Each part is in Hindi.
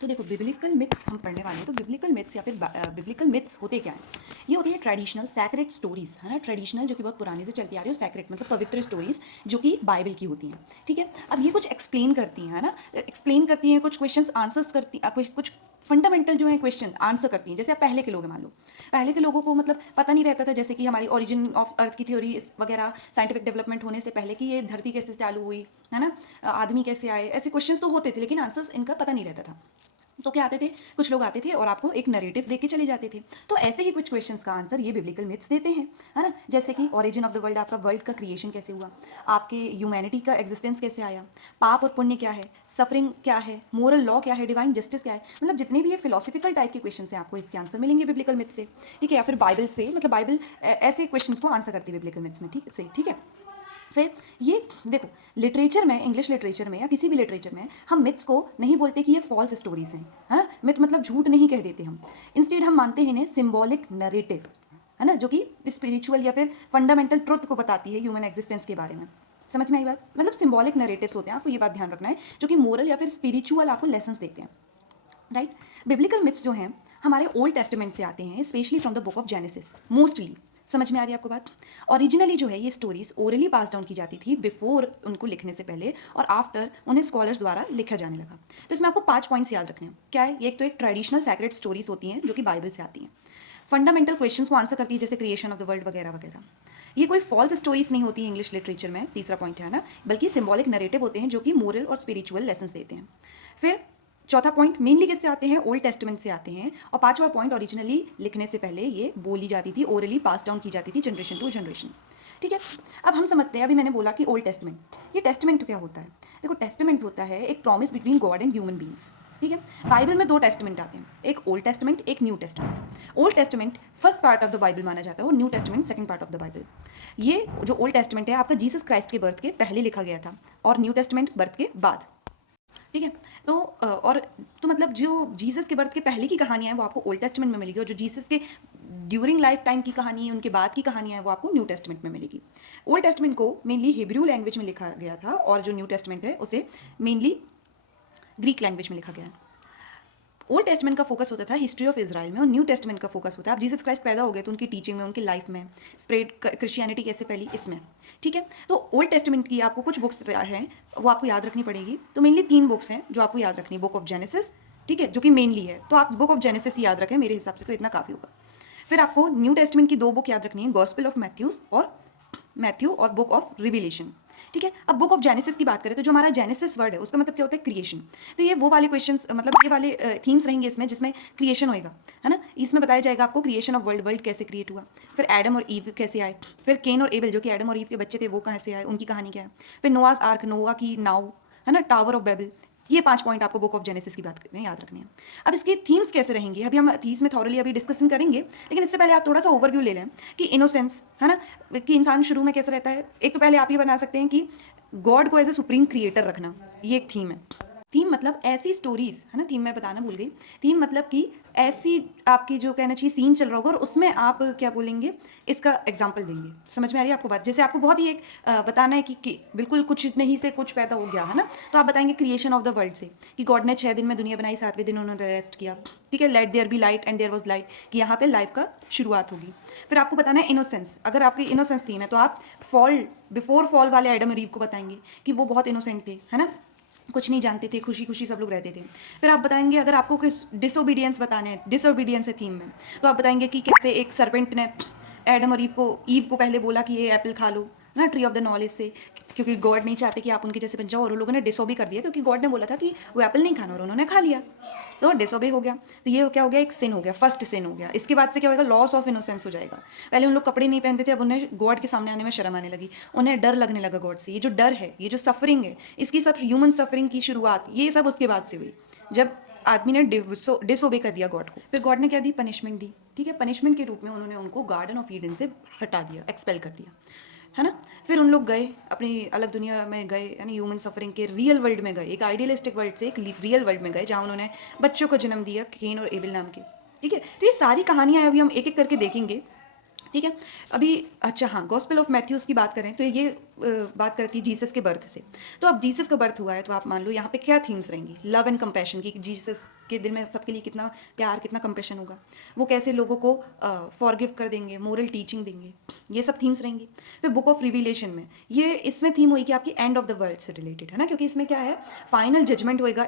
तो देखो बिब्लिकल मिथ्स हम पढ़ने वाले हैं। तो बिब्लिकल मिथ्स या फिर बिब्लिकल मिथ्स होते क्या हैं? ये होती है ट्रेडिशनल सैक्रेड स्टोरीज, है ना। ट्रेडिशनल जो कि बहुत पुराने से चलती आ रही है, सैक्रेड मतलब पवित्र स्टोरीज जो कि बाइबल की होती हैं, ठीक है। अब ये कुछ एक्सप्लेन करती हैं, है ना, एक्सप्लेन करती हैं, कुछ क्वेश्चंस आंसर्स करती कुछ फंडामेंटल जो है क्वेश्चन आंसर करती हैं। जैसे आप पहले के लोग हैं, मान लो पहले के लोगों को मतलब पता नहीं रहता था, जैसे कि हमारी ओरिजिन ऑफ अर्थ की थ्योरी वगैरह, साइंटिफिक डेवलपमेंट होने से पहले कि ये धरती कैसे चालू हुई, है ना, आदमी कैसे आए, ऐसे क्वेश्चंस तो होते थे, लेकिन आंसर्स इनका पता नहीं रहता था। तो क्या आते थे, कुछ लोग आते थे और आपको एक नरेटिव देके चले जाते थे। तो ऐसे ही कुछ क्वेश्चंस का आंसर ये बिब्लिकल मिथ्स देते हैं, है ना। जैसे कि ओरिजिन ऑफ द वर्ल्ड, आपका वर्ल्ड का क्रिएशन कैसे हुआ, आपके ह्यूमैनिटी का एग्जिस्टेंस कैसे आया, पाप और पुण्य क्या है, सफरिंग क्या है, मोरल लॉ क्या है, डिवाइन जस्टिस क्या है, मतलब जितने भी ये फिलोसफिकल टाइप के क्वेश्चन हैं आपको इसके आंसर मिलेंगे बिब्लिकल मिथ से, ठीक है। या फिर बाइबल से, मतलब बाइबल ऐसे क्वेश्चन को आंसर करती है बिब्लिकल मिथ्स में, ठीक है। फिर ये देखो, लिटरेचर में, इंग्लिश लिटरेचर में या किसी भी लिटरेचर में हम मिथ्स को नहीं बोलते कि ये फॉल्स स्टोरीज हैं, है ना। मिथ मतलब झूठ नहीं कह देते हम, इंस्टेड हम मानते हैं इन्हें सिंबॉलिक नरेटिव, है ना, जो कि स्पिरिचुअल या फिर फंडामेंटल ट्रुथ को बताती है ह्यूमन एग्जिस्टेंस के बारे में। समझ में आई बात? मतलब सिंबॉलिक नरेटिव्स होते हैं, आपको ये बात ध्यान रखना है, जो कि मोरल या फिर स्पिरिचुअल आपको लेसन्स देते हैं, राइट। बिब्लिकल मिथ्स जो हैं हमारे ओल्ड टेस्टामेंट से आते हैं, specially from the book of genesis mostly. समझ में आ रही है आपको बात? ओरिजिनली जो है ये स्टोरीज ओरली पास डाउन की जाती थी बिफोर उनको लिखने से पहले, और आफ्टर उन्हें स्कॉलर्स द्वारा लिखा जाने लगा। तो इसमें आपको 5 पॉइंट्स याद रखने हैं। क्या है? एक तो एक ट्रेडिशनल सैक्रेड स्टोरीज होती हैं जो कि बाइबल से आती हैं, फंडामेंटल क्वेश्चंस को आंसर करती है, जैसे क्रिएशन ऑफ द वर्ल्ड वगैरह वगैरह। ये कोई फॉल्स स्टोरीज नहीं होती इंग्लिश लिटरेचर में, तीसरा पॉइंट है ना, बल्कि सिंबॉलिक नरेटिव होते हैं जो कि मोरल और स्पिरिचुअल लेसन्स देते हैं। फिर चौथा पॉइंट मेनली किससे आते हैं? ओल्ड टेस्टमेंट से आते हैं। और पांचवा पॉइंट, ओरिजिनली लिखने से पहले ये बोली जाती थी, ओरली पास डाउन की जाती थी जनरेशन टू जनरेशन, ठीक है। अब हम समझते हैं, अभी मैंने बोला कि ओल्ड टेस्टमेंट, ये टेस्टमेंट क्या होता है? देखो, टेस्टमेंट होता है एक promise between God and human beings, ठीक है। बाइबल में 2 टेस्टमेंट आते हैं, एक ओल्ड टेस्टमेंट, एक new testament. Old testament first part of the Bible माना जाता है और new testament second part of the Bible. ये जो ओल्ड टेस्टमेंट है आपका जीसस क्राइस्ट के बर्थ के पहले लिखा गया था, और न्यू टेस्टमेंट बर्थ के बाद, ठीक है। तो और तो मतलब जो जीसस के बर्थ के पहले की कहानियाँ हैं वो आपको ओल्ड टेस्टमेंट में मिलेगी, और जो जीसस के ड्यूरिंग लाइफ टाइम की कहानी है, उनके बाद की कहानियाँ हैं, वो आपको न्यू टेस्टमेंट में मिलेगी। ओल्ड टेस्टमेंट को मेनली हिब्रू लैंग्वेज में लिखा गया था, और जो न्यू टेस्टमेंट है उसे मेनली ग्रीक लैंग्वेज में लिखा गया है। ओल्ड टेस्टमेंट का फोकस होता था हिस्ट्री ऑफ इजराइल में, और न्यू टेस्टमेंट का फोकस होता है अब जीसस क्राइस्ट पैदा हो गए तो उनकी टीचिंग में, उनकी लाइफ में स्प्रेड क्रिश्चियनिटी कैसे फैली, इसमें, ठीक है। तो ओल्ड टेस्टमेंट की आपको कुछ बुक्स हैं वो आपको याद रखनी पड़ेगी। तो मेनली 3 बुक्स हैं जो आपको याद रखनी है। बुक ऑफ जेनेसिस, ठीक है, जो कि मेनली है, तो आप बुक ऑफ जेनेसिस ही याद रखें मेरे हिसाब से, तो इतना काफ़ी होगा। फिर आपको न्यू टेस्टमेंट की 2 बुक याद रखनी है, गॉस्पेल ऑफ मैथ्यू और बुक ऑफ रिविलेशन, ठीक है। अब बुक ऑफ जेनेसिस की बात करें तो जो हमारा जेनेसिस वर्ड है उसका मतलब क्या होता है? क्रिएशन। तो ये वो वाले क्वेश्चंस, मतलब ये वाले थीम्स रहेंगे इसमें जिसमें क्रिएशन होएगा, है ना। इसमें बताया जाएगा आपको क्रिएशन ऑफ वर्ल्ड, वर्ल्ड कैसे क्रिएट हुआ, फिर एडम और ईव कैसे आए, फिर केन और एबल जो कि एडम और ईव के बच्चे थे वो कहाँ से आए, उनकी कहानी क्या है, फिर नोआस आर्क, नोआ की नाव, है ना, टावर ऑफ बेबल। ये 5 पॉइंट आपको बुक ऑफ जेनेसिस की बात में याद रखने हैं। अब इसके थीम्स कैसे रहेंगे, अभी हम थीम्स में थॉरली अभी डिस्कशन करेंगे, लेकिन इससे पहले आप थोड़ा सा ओवरव्यू ले लें कि इनोसेंस, है ना, कि इंसान शुरू में कैसे रहता है। एक तो पहले आप ये बना सकते हैं कि गॉड को एज ए सुप्रीम क्रिएटर रखना, ये एक थीम है। थीम मतलब ऐसी स्टोरीज, है ना, थीम मैं बताना भूल गई। थीम मतलब कि ऐसी आपकी जो कहना चाहिए सीन चल रहा होगा और उसमें आप क्या बोलेंगे, इसका एग्जाम्पल देंगे। समझ में आ रही है आपको बात? जैसे आपको बहुत ही एक बताना है कि बिल्कुल कुछ नहीं से कुछ पैदा हो गया, है ना, तो आप बताएंगे क्रिएशन ऑफ द वर्ल्ड से, कि गॉड ने 6 दिन में दुनिया बनाई, 7वें दिन उन्होंने रेस्ट किया, ठीक है। Let there be light and there was light, कि यहाँ पे लाइफ का शुरुआत होगी। फिर आपको बताना है इनोसेंस, अगर आपकी इनोसेंस थीम है तो आप फॉल, बिफोर फॉल वाले एडम और ईव को बताएंगे कि वो बहुत इनोसेंट थे, है ना, कुछ नहीं जानते थे, खुशी खुशी सब लोग रहते थे। फिर आप बताएंगे अगर आपको किस डिसोबीडियंस बताना है, डिसोबीडियंस है थीम में, तो आप बताएंगे कि कैसे एक सर्पेंट ने एडम और ईव को पहले बोला कि ये एप्पल खा लो ना, ट्री ऑफ द नॉलेज से, क्योंकि गॉड नहीं चाहते कि आप उनके जैसे बन जाओ, और उन लोगों ने डिसोबी कर दिया क्योंकि गॉड ने बोला था कि वो एप्पल नहीं खाना और उन्होंने खा लिया, तो डिसोबे हो गया। तो ये क्या हो गया? एक सिन हो गया, फर्स्ट सिन हो गया। इसके बाद से क्या होगा? लॉस ऑफ इनोसेंस हो जाएगा। पहले उन लोग कपड़े नहीं पहनते थे, अब उन्हें गॉड के सामने आने में शर्म आने लगी, उन्हें डर लगने लगा गॉड से। ये जो डर है, ये जो सफरिंग है, इसकी सब ह्यूमन सफरिंग की शुरुआत, ये सब उसके बाद से हुई जब आदमी ने डिसोबे कर दिया गॉड को। फिर गॉड ने क्या दी? पनिशमेंट दी, ठीक है। पनिशमेंट के रूप में उन्होंने उनको गार्डन ऑफ ईडन से हटा दिया, एक्सपेल कर दिया, है ना। फिर उन लोग गए अपनी अलग दुनिया में गए, यानी ह्यूमन सफरिंग के रियल वर्ल्ड में गए, एक आइडियलिस्टिक वर्ल्ड से एक रियल वर्ल्ड में गए जहाँ उन्होंने बच्चों को जन्म दिया, केन और एबल नाम के, ठीक है। तो ये सारी कहानियाँ अभी हम एक एक करके देखेंगे ठीक है। अभी अच्छा हाँ, गॉस्पेल ऑफ मैथ्यूज़ की बात करें तो ये बात करती है जीसस के बर्थ से। तो अब जीसस का बर्थ हुआ है तो आप मान लो यहाँ पे क्या थीम्स रहेंगी, लव एंड कंपैशन की, जीसस के दिल में सबके लिए कितना प्यार कितना कंपैशन होगा, वो कैसे लोगों को फॉरगिव कर देंगे, मोरल टीचिंग देंगे, ये सब थीम्स रहेंगी। फिर बुक ऑफ रिविलेशन में ये इसमें थीम हुई कि आपकी एंड ऑफ द वर्ल्ड से रिलेटेड है ना, क्योंकि इसमें क्या है, फाइनल जजमेंट होएगा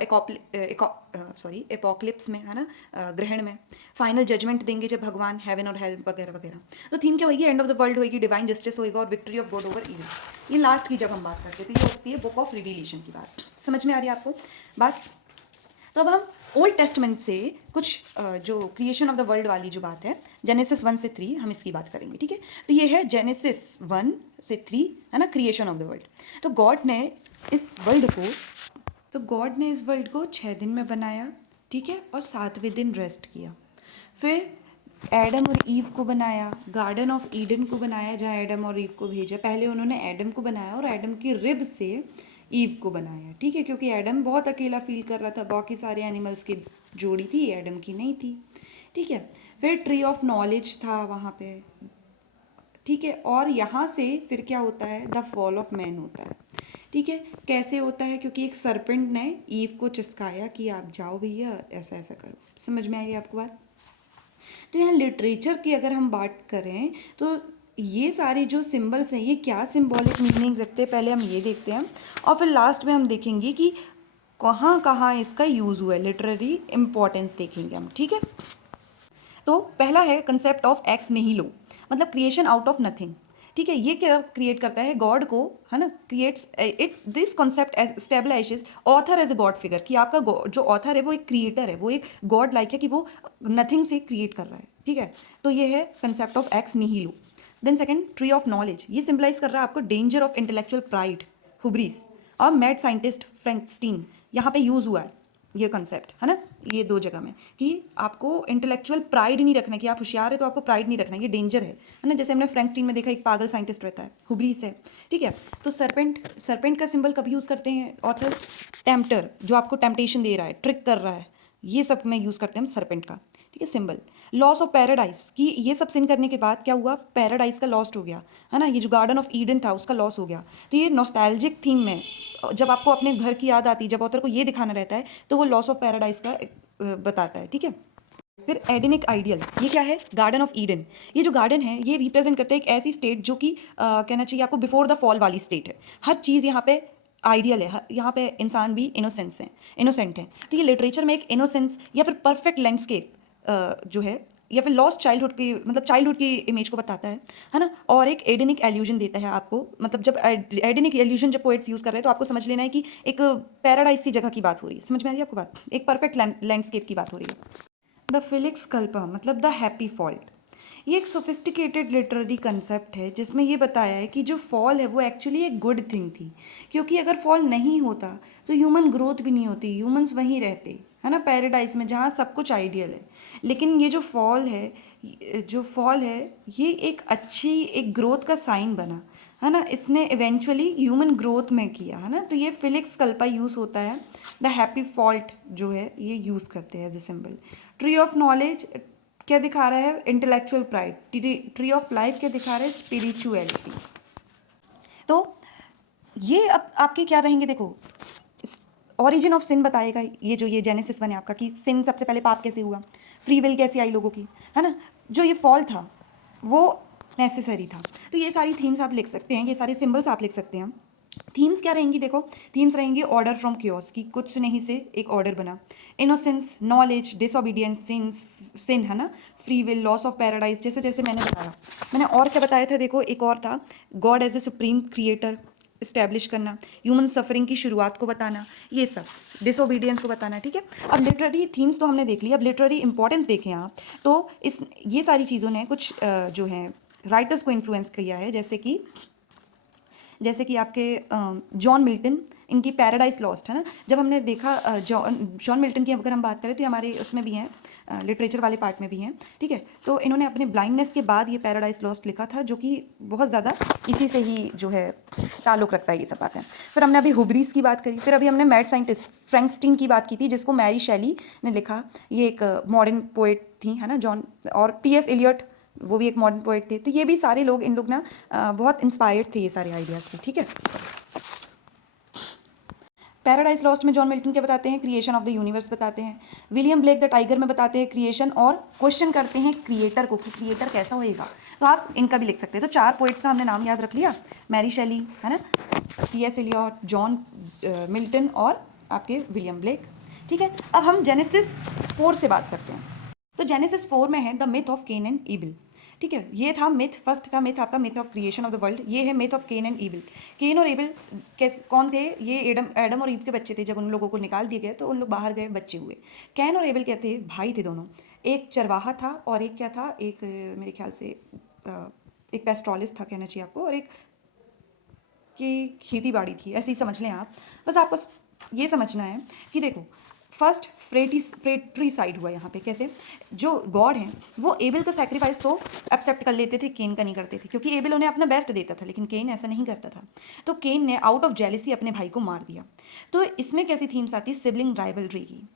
एपोक्लिप्स में है ना, ग्रहण में फाइनल जजमेंट देंगे जब भगवान हेवन और हेल वगैरह वगैरह। तो थीम क्या होगी, एंड ऑफ द वर्ल्ड होगी, डिवाइन जस्टिस होएगा और victory of God over evil. ये लास्ट की जब हम बात करते थे, ये होती है बुक ऑफ रिविलेशन की बात। समझ में आ रही है आपको बात? तो अब हम ओल्ड टेस्टमेंट से कुछ जो क्रिएशन ऑफ द वर्ल्ड वाली जो बात है, जेनेसिस 1 से 3 हम इसकी बात करेंगे, ठीक है। तो ये है जेनेसिस 1 से 3 है ना, क्रिएशन ऑफ द वर्ल्ड। तो गॉड ने इस वर्ल्ड को 6 दिन में बनाया, ठीक है, और 7वें दिन रेस्ट किया। फिर एडम और ईव को बनाया, गार्डन ऑफ ईडन को बनाया जहाँ एडम और ईव को भेजा। पहले उन्होंने एडम को बनाया और एडम की रिब से ईव को बनाया, ठीक है, क्योंकि एडम बहुत अकेला फील कर रहा था, बाकी सारे एनिमल्स की जोड़ी थी, एडम की नहीं थी, ठीक है। फिर ट्री ऑफ नॉलेज था वहाँ पे, ठीक है। और यहाँ से फिर क्या होता है, द फॉल ऑफ मैन होता है, ठीक है। कैसे होता है, क्योंकि एक सरपेंट ने ईव को चिस्काया कि आप जाओ भैया, ऐसा ऐसा करो। समझ में आई आपको बात? तो यहाँ लिटरेचर की अगर हम बात करें तो ये सारे जो सिंबल्स हैं ये क्या सिंबॉलिक मीनिंग रखते हैं, पहले हम ये देखते हैं और फिर लास्ट में हम देखेंगे कि कहाँ कहाँ इसका यूज़ हुआ है, लिटरेरी इंपॉर्टेंस देखेंगे हम, ठीक है। तो पहला है कंसेप्ट ऑफ एक्स निहिलो, मतलब क्रिएशन आउट ऑफ नथिंग, ठीक है। ये क्या क्रिएट करता है, गॉड को, है ना, creates it, this concept establishes author as a God figure, कि आपका जो ऑथर है वो एक क्रिएटर है, वो एक गॉड लाइक है, कि वो नथिंग से क्रिएट कर रहा है, ठीक है। तो ये है concept of ex nihilo. Then second, tree of knowledge, ये सिंबलाइज कर रहा है आपको danger of intellectual pride, hubris, और मैड साइंटिस्ट फ्रैंकस्टीन, यहाँ पे यूज़ हुआ है ये कंसेप्ट, है ना, ये 2 जगह में, कि आपको इंटेलेक्चुअल प्राइड नहीं रखना, कि आप होशियार है तो आपको प्राइड नहीं रखना, ये डेंजर है ना। जैसे हमने फ्रैंकस्टीन में देखा, एक पागल साइंटिस्ट रहता है, हुब्रीस है, ठीक है। तो सरपेंट का सिंबल कभी यूज़ करते हैं ऑथर्स, टेम्पटर, जो आपको टेम्पटेशन दे रहा है, ट्रिक कर रहा है, ये सब में यूज़ करते हैं हम सरपेंट का, ठीक है, सिंबल। लॉस ऑफ पैराडाइज, कि ये सब सिन करने के बाद क्या हुआ, पैराडाइज का लॉस्ट हो गया, है ना, ये जो गार्डन ऑफ ईडन था उसका लॉस हो गया। तो ये नॉस्टैल्जिक थीम में जब आपको अपने घर की याद आती है, जब ऑथर को ये दिखाना रहता है, तो वो लॉस ऑफ पैराडाइज का बताता है, ठीक है। फिर एडेनिक आइडियल, ये क्या है, गार्डन ऑफ ईडन, ये जो गार्डन है ये रिप्रेजेंट करता है एक ऐसी स्टेट जो कि कहना चाहिए आपको बिफोर द फॉल वाली स्टेट है। हर चीज़ यहाँ पे आइडियल है, यहाँ पे इंसान भी इनोसेंट हैं। तो ये लिटरेचर में एक इनोसेंस या फिर परफेक्ट लैंडस्केप जो है, या फिर लॉस्ट चाइल्डहुड की, मतलब चाइल्डहुड की इमेज को बताता है ना। और एक एडेनिक एल्यूजन देता है आपको, मतलब जब एडेनिक एल्यूजन जब पोएट्स यूज़ कर रहे हैं तो आपको समझ लेना है कि एक पैराडाइज सी जगह की बात हो रही है। समझ में आ रही है आपको बात? एक परफेक्ट लैंडस्केप की बात हो रही है। द फिलिक्स कल्पा, मतलब द हैप्पी फॉल्ट, ये एक सोफिस्टिकेटेड लिटरेरी कंसेप्ट है जिसमें ये बताया है कि जो फॉल है वो एक्चुअली एक गुड थिंग थी, क्योंकि अगर फॉल नहीं होता तो ह्यूमन ग्रोथ भी नहीं होती, ह्यूमंस वहीं रहते, है ना, पैराडाइज में जहाँ सब कुछ आइडियल है। लेकिन ये जो फॉल है ये एक अच्छी एक ग्रोथ का साइन बना, है ना, इसने इवेंचुअली ह्यूमन ग्रोथ में किया, है ना। तो ये फिलिक्स कल्पा यूज़ होता है, द हैप्पी फॉल्ट जो है ये यूज़ करते हैं as a symbol. Tree of knowledge क्या दिखा रहा है, intellectual pride. Tree of life क्या दिखा रहा है, स्पिरिचुअलिटी। तो ये अब आपके क्या रहेंगे, देखो, ऑरिजिन ऑफ सिन बताएगा ये जेनेसिस 1 है आपका, कि सिन सबसे पहले पाप कैसे हुआ, फ्री विल कैसे आई लोगों की, है ना, जो ये फॉल था वो नेसेसरी था। तो ये सारी थीम्स आप लिख सकते हैं, ये सारे सिंबल्स आप लिख सकते हैं। थीम्स क्या रहेंगी, देखो, थीम्स रहेंगी ऑर्डर फ्रॉम क्योस, की कुछ नहीं से एक ऑर्डर बना, इनोसेंस, नॉलेज, डिसओबीडियंस, सिन, है ना, free will, loss of paradise, जैसे जैसे मैंने बताया। मैंने और क्या बताया था, देखो, एक और था, God as a supreme creator establish करना, ह्यूमन सफरिंग की शुरुआत को बताना, ये सब डिसोबीडियंस को बताना, ठीक है। अब लिटरेरी थीम्स तो हमने देख ली, अब लिटरेरी इंपॉर्टेंस देखें आप, तो ये सारी चीज़ों ने कुछ जो है राइटर्स को इन्फ्लुएंस किया है, जैसे कि आपके जॉन मिल्टन, इनकी पैराडाइज लॉस्ट, है ना। जब हमने देखा जॉन मिल्टन की अगर हम बात करें तो हमारे उसमें भी हैं, लिटरेचर वाले पार्ट में भी हैं, ठीक है। तो इन्होंने अपने ब्लाइंडनेस के बाद ये पैराडाइज लॉस्ट लिखा था, जो कि बहुत ज़्यादा इसी से ही जो है ताल्लुक़ रखता है ये सब बातें। फिर हमने अभी हुब्रीस की बात करी, फिर अभी हमने मैड साइंटिस्ट फ्रैंकस्टीन की बात की थी, जिसको मैरी शेली ने लिखा, ये एक मॉडर्न पोएट थी, है ना, जॉन, और T.S. एलियट वो भी एक मॉडर्न पोइट थे। तो ये भी सारे लोग, इन लोग ना बहुत इंस्पायर्ड थे ये सारे आइडियाज़ से, ठीक है। पैराडाइज लॉस्ट में जॉन मिल्टन क्या बताते हैं, क्रिएशन ऑफ द यूनिवर्स बताते हैं। विलियम ब्लेक द टाइगर में बताते हैं क्रिएशन, और क्वेश्चन करते हैं क्रिएटर को कि क्रिएटर कैसा होएगा। तो आप इनका भी लिख सकते हैं। तो 4 पोइट्स का हमने नाम याद रख लिया, मैरी शेली, है ना, टी.एस. एलियट, जॉन मिल्टन और आपके विलियम ब्लेक, ठीक है। अब हम जेनेसिस 4 से बात करते हैं। तो जेनेसिस 4 में है the myth of Cain and Abel, ठीक है। ये था मिथ, फर्स्ट था मिथ आपका myth of creation of the world, ये है myth of Cain and Abel. Cain और एबिल कौन थे, ये एडम और ईव के बच्चे थे। जब उन लोगों को निकाल दिए गए तो उन लोग बाहर गए, बच्चे हुए। कैन और एबिल क्या थे, भाई थे दोनों। एक चरवाहा था और एक क्या था, एक मेरे ख्याल से एक पेस्ट्रोलिस्ट था कहना चाहिए आपको, और एक की खेती बाड़ी थी, ऐसे ही समझ लें आप। बस आपको ये समझना है कि देखो फर्स्ट फ्रेट्रीसाइड हुआ यहाँ पे, कैसे, जो गॉड हैं वो एबल का सेक्रीफाइस तो एक्सेप्ट कर लेते थे, केन का नहीं करते थे, क्योंकि एबल उन्हें अपना बेस्ट देता था, लेकिन केन ऐसा नहीं करता था। तो केन ने आउट ऑफ जेलिसी अपने भाई को मार दिया। तो इसमें कैसी थीम्स आती, सिबलिंग राइवलरी की,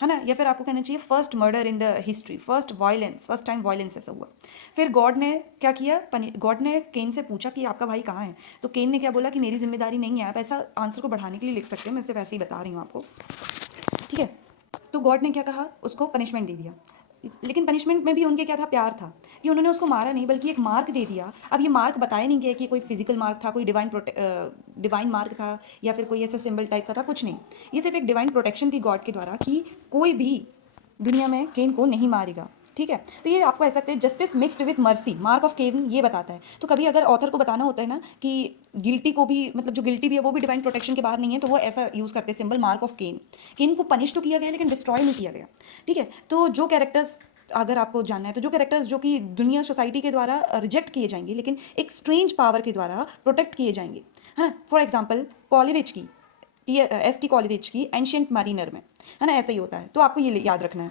है ना, या फिर आपको कहना चाहिए first murder in the history, first violence, first time violence ऐसा हुआ। फिर गॉड ने क्या किया, गॉड ने केन से पूछा कि आपका भाई कहाँ है। तो केन ने क्या बोला कि मेरी जिम्मेदारी नहीं है। आप ऐसा आंसर को बढ़ाने के लिए लिख सकते हो, मैं सिर्फ ऐसे ही बता रही हूँ आपको, ठीक है। तो गॉड ने क्या कहा, उसको पनिशमेंट दे दिया। लेकिन पनिशमेंट में भी उनके क्या था, प्यार था, कि उन्होंने उसको मारा नहीं बल्कि एक मार्क दे दिया। अब ये मार्क बताया नहीं गया कि कोई फिजिकल मार्क था, कोई डिवाइन मार्क था, या फिर कोई ऐसा सिंबल टाइप का था, कुछ नहीं। ये सिर्फ एक डिवाइन प्रोटेक्शन थी गॉड के द्वारा कि कोई भी दुनिया में केन को नहीं मारेगा, ठीक है। तो ये आपको ऐसा सकते हैं justice mixed with mercy, mark of Cain ये बताता है। तो कभी अगर ऑथर को बताना होता है ना कि गिल्टी को भी, मतलब जो गिल्टी भी है वो भी डिवाइन प्रोटेक्शन के बाहर नहीं है, तो वो ऐसा यूज़ करते हैं सिंबल मार्क ऑफ केन। केन को पनिश तो किया गया लेकिन डिस्ट्रॉय नहीं किया गया, ठीक है। तो जो कैरेक्टर्स, अगर आपको जानना है तो जो कैरेक्टर्स जो कि दुनिया सोसाइटी के द्वारा रिजेक्ट किए जाएंगे लेकिन एक स्ट्रेंज पावर के द्वारा प्रोटेक्ट किए जाएंगे, है ना। फॉर एग्जाम्पल कॉलेरिज की, एस टी कॉलेरिज की एंशियंट मारीनर में, है ना, ऐसा ही होता है। तो आपको ये याद रखना है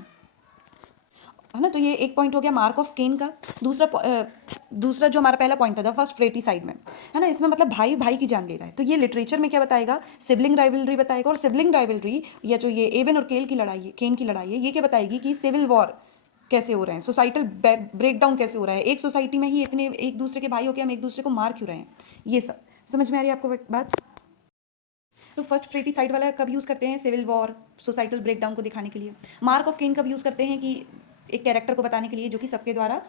ना। तो ये एक पॉइंट हो गया मार्क ऑफ केन का। दूसरा जो हमारा पहला पॉइंट था फर्स्ट फ्रेटिसाइड में, है ना, इसमें मतलब भाई भाई की जान ले रहा है। तो ये लिटरेचर में क्या बताएगा, सिबलिंग राइवलरी बताएगा। और सिबलिंग राइवलरी या जो ये एवन और केन की लड़ाई है, ये क्या बताएगी कि सिविल वॉर कैसे हो रहे हैं, सोसाइटल ब्रेकडाउन कैसे हो रहा है, एक सोसाइटी में ही इतने एक दूसरे के भाई होकर हम एक दूसरे को मार क्यों रहे हैं, ये सब समझ में आ रही है आपको बात। तो फर्स्ट फ्रेटिसाइड वाला कब यूज़ करते हैं, सिविल वॉर, सोसाइटल ब्रेकडाउन को दिखाने के लिए। मार्क ऑफ केन कब यूज़ करते हैं कि एक कैरेक्टर को बताने के लिए जो कि सबके द्वारा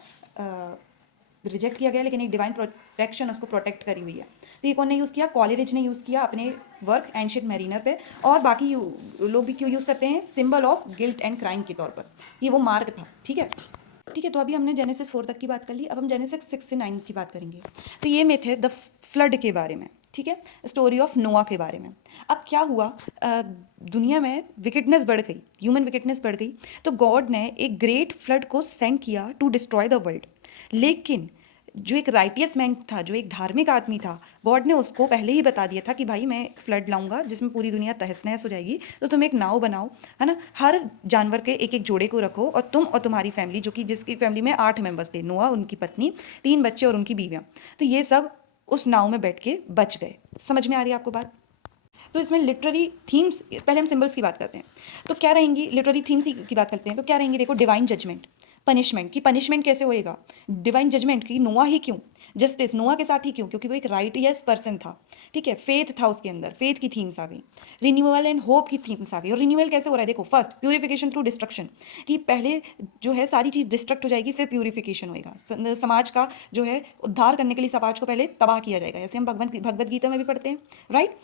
रिजेक्ट किया गया लेकिन एक डिवाइन प्रोटेक्शन उसको प्रोटेक्ट करी हुई है। तो ये कौन ने यूज़ किया, कॉलेरिज ने यूज़ किया अपने वर्क एंशिएंट मैरिनर पे। और बाकी लोग भी क्यों यूज़ करते हैं, symbol of guilt and crime के तौर पर, ये वो मार्क था, ठीक है। ठीक है, तो अभी हमने जेनेसिस 4 तक की बात कर ली। अब हम जेनेसिस 6 से 9 की बात करेंगे। तो ये मिथ है द फ्लड के बारे में, ठीक है, स्टोरी ऑफ नोआ के बारे में। अब क्या हुआ, दुनिया में विकेटनेस बढ़ गई, ह्यूमन विकेटनेस बढ़ गई। तो गॉड ने एक ग्रेट फ्लड को सेंड किया टू डिस्ट्रॉय द वर्ल्ड। लेकिन जो एक राइटियस मैन था, जो एक धार्मिक आदमी था, गॉड ने उसको पहले ही बता दिया था कि भाई मैं फ्लड लाऊंगा जिसमें पूरी दुनिया तहस नहस हो जाएगी, तो तुम एक नाव बनाओ, है ना, हर जानवर के एक एक जोड़े को रखो, और तुम और तुम्हारी फैमिली, जो कि जिसकी फैमिली में 8 मेंबर्स थे, नोआ, उनकी पत्नी, 3 बच्चे और उनकी बीवियाँ, तो ये सब उस नाव में बैठ के बच गए। समझ में आ रही है आपको बात। तो इसमें लिटरेरी थीम्स, पहले हम सिंबल्स की बात करते हैं। तो क्या रहेंगी, लिटरेरी थीम्स की बात करते हैं तो क्या रहेंगी, देखो, डिवाइन जजमेंट, पनिशमेंट की, पनिशमेंट कैसे होएगा, डिवाइन जजमेंट की, नोआ ही क्यों, जस्टिस नोआ के साथ ही क्यों, क्योंकि वो एक राइटियस पर्सन था, ठीक है, फेथ था उसके अंदर, फेथ की थीम्स आ गई, रिन्यूअल एंड होप की थीम्स आ गई। और रिन्यूअल कैसे हो रहा है, देखो, फर्स्ट प्यूरिफिकेशन थ्रू डिस्ट्रक्शन, कि पहले जो है सारी चीज़ डिस्ट्रक्ट हो जाएगी, फिर प्यूरिफिकेशन होएगा, समाज का जो है उद्धार करने के लिए समाज को पहले तबाह किया जाएगा, जैसे हम भगवत गीता में भी पढ़ते हैं, राइट।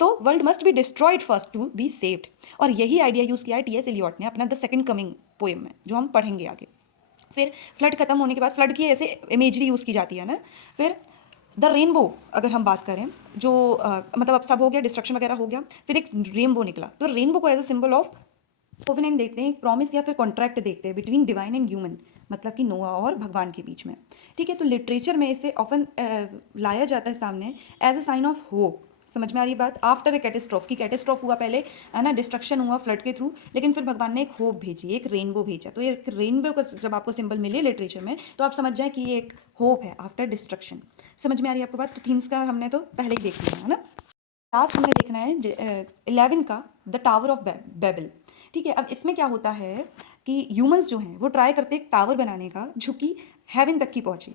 तो world must be destroyed first to be saved. और यही आइडिया यूज़ किया है टी.एस. एलियट ने अपना द सेकंड कमिंग पोएम में, जो हम पढ़ेंगे आगे। फिर फ्लड खत्म होने के बाद, फ्लड की ऐसे इमेजरी यूज़ की जाती है ना। फिर द रेनबो अगर हम बात करें, जो मतलब अब सब हो गया, डिस्ट्रक्शन वगैरह हो गया, फिर एक रेनबो निकला। तो रेनबो को as a symbol of covenant देखते हैं, प्रॉमिस या फिर कॉन्ट्रैक्ट देखते हैं बिटवीन डिवाइन एंड ह्यूमन, मतलब कि नोआ और भगवान के बीच में, ठीक है। तो लिटरेचर में इसे ऑफन लाया जाता है सामने as a sign of hope. समझ में आ रही बात। आफ्टर ए कैटेस्ट्रॉफ, की कैटेस्ट्रॉफ हुआ पहले, है ना, डिस्ट्रक्शन हुआ फ्लड के थ्रू, लेकिन फिर भगवान ने एक होप भेजी, एक रेनबो भेजा। तो एक रेनबो का जब आपको सिंबल मिले लिटरेचर में, तो आप समझ जाए कि ये एक होप है आफ्टर डिस्ट्रक्शन। समझ में आ रही है आपको बात। तो थीम्स का हमने तो पहले ही देख लिया है ना। लास्ट हमें देखना है 11 का द टावर ऑफ बेबल, ठीक है। अब इसमें क्या होता है कि ह्यूमंस जो हैं वो ट्राई करते हैं एक टावर बनाने का जो कि हेवन तक की पहुंचे।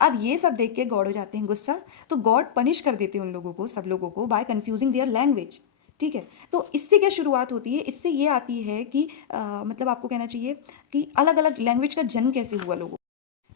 अब ये सब देख के गॉड हो जाते हैं गुस्सा, तो गॉड पनिश कर देते हैं उन लोगों को, सब लोगों को, बाय कन्फ्यूजिंग देयर लैंग्वेज। ठीक है, तो इससे क्या शुरुआत होती है, इससे ये आती है कि मतलब आपको कहना चाहिए कि अलग अलग लैंग्वेज का जन्म कैसे हुआ लोगों।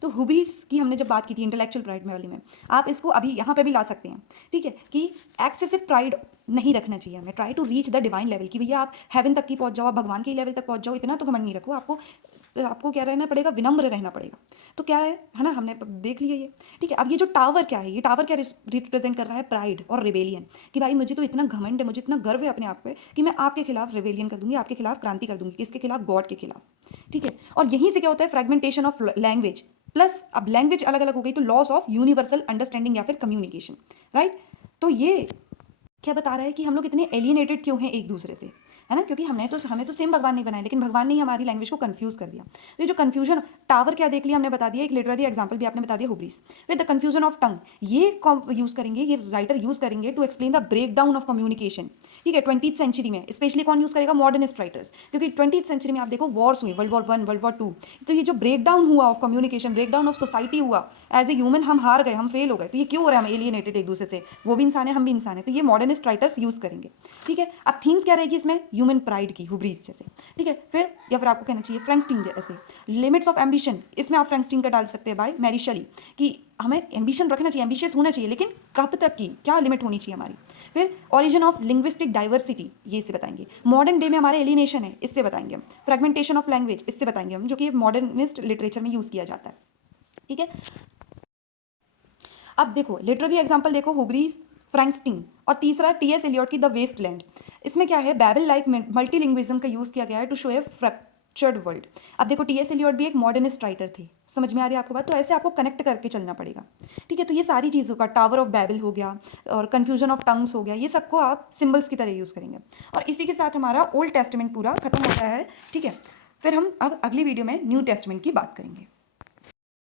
तो हुबीज की हमने जब बात की थी इंटेलेक्चुअल प्राइड में वाली में, आप इसको अभी यहाँ पे भी ला सकते हैं। ठीक है, कि एक्सेसिव प्राइड नहीं रखना चाहिए हमें, try to reach the divine level, कि भैया आप हेवन तक की पहुँच जाओ, आप भगवान के लेवल तक पहुँच जाओ, इतना तो घमंड नहीं रखो। आपको क्या रहना पड़ेगा, विनम्र रहना पड़ेगा। तो क्या है ना, हमने देख लिया ये। ठीक है, अब ये जो टावर क्या है, ये टावर क्या रिप्रेजेंट कर रहा है, प्राइड और रिवेलियन, कि भाई मुझे तो इतना घमंड है, मुझे इतना गर्व है अपने आप पे कि मैं आपके खिलाफ रिवेलियन कर दूंगी, आपके खिलाफ क्रांति कर दूंगी, किसके खिलाफ, गॉड के खिलाफ। ठीक है, और यहीं से क्या होता है, फ्रेगमेंटेशन ऑफ लैंग्वेज, प्लस अब लैंग्वेज अलग अलग हो गई तो लॉस ऑफ यूनिवर्सल अंडरस्टैंडिंग या फिर कम्युनिकेशन। राइट, तो ये क्या बता रहा है कि हम लोग इतने एलियनेटेड क्यों हैं एक दूसरे से, है ना, क्योंकि हमें तो सेम भगवान नहीं बनाए, लेकिन भगवान ने ही हमारी लैंग्वेज को कंफ्यूज कर दिया। तो ये जो कंफ्यूजन, टावर क्या देख लिया हमने, बता दिया, एक लिटरेरी एग्जांपल भी आपने बता दिया hubris. With the confusion of tongue, ये यूज करेंगे, ये राइटर यूज करेंगे to explain the break down of communication. ठीक है, 20th सेंचुरी में स्पेशली कौन यूज करेगा, मॉडर्निस्ट राइटर्स, क्योंकि 20th सेंचुरी में आप देखो वॉर्स हुए, वर्ल्ड वॉर 1, वर्ल्ड वॉर 2, तो ये जो ब्रेक डाउन हुआ of communication, break down of society हुआ, एज ए ह्यूमन हम हार गए, हम फेल हो गए। तो ये क्यों हो रहा है, हम एलियनेटेड एक दूसरे से, वो भी इंसान है, हम भी इंसान है, तो ये मॉडर्निस्ट राइटर्स यूज करेंगे। ठीक है, अब थीम्स क्या रहेगी इसमें, ह्यूमन प्राइड की, हुब्रीज जैसे। ठीक है, फिर या फिर आपको कहना चाहिए फ्रैंकस्टीन जैसे, लिमिट्स ऑफ एम्बिशन, इसमें आप फ्रैंकस्टीन का डाल सकते हैं बाय मैरी शेली, कि हमें एम्बिशन रखना चाहिए, एम्बिशियस होना चाहिए, लेकिन कब तक की, क्या लिमिट होनी चाहिए हमारी। फिर ओरिजिन ऑफ लिंग्विस्टिक डाइवर्सिटी, ये इससे बताएंगे। मॉडर्न डे में हमारे एलिनेशन है, इससे बताएंगे हम। फ्रेगमेंटेशन ऑफ लैंग्वेज, इससे बताएंगे हम, जो कि मॉडर्निस्ट लिटरेचर में यूज किया जाता है। ठीक है, अब देखो लिटरेरी एग्जाम्पल देखो, हुब्रीज, फ्रैंकस्टीन, और तीसरा टीएस एलियट की द वेस्टलैंड। इसमें क्या है, बैबल लाइक मल्टीलिंग्विज्म का यूज किया गया है to show a fractured world. अब देखो टीएस एलियट भी एक मॉडर्निस्ट राइटर थे, समझ में आ रही है आपको बात, तो ऐसे आपको कनेक्ट करके चलना पड़ेगा। ठीक है, तो ये सारी चीज़ों का, टावर ऑफ बैबल हो गया और कन्फ्यूजन ऑफ टंग्स हो गया, ये सबको आप सिंबल्स की तरह यूज़ करेंगे। और इसी के साथ हमारा ओल्ड टेस्टमेंट पूरा खत्म होता है। ठीक है, फिर हम अब अगली वीडियो में न्यू टेस्टमेंट की बात करेंगे।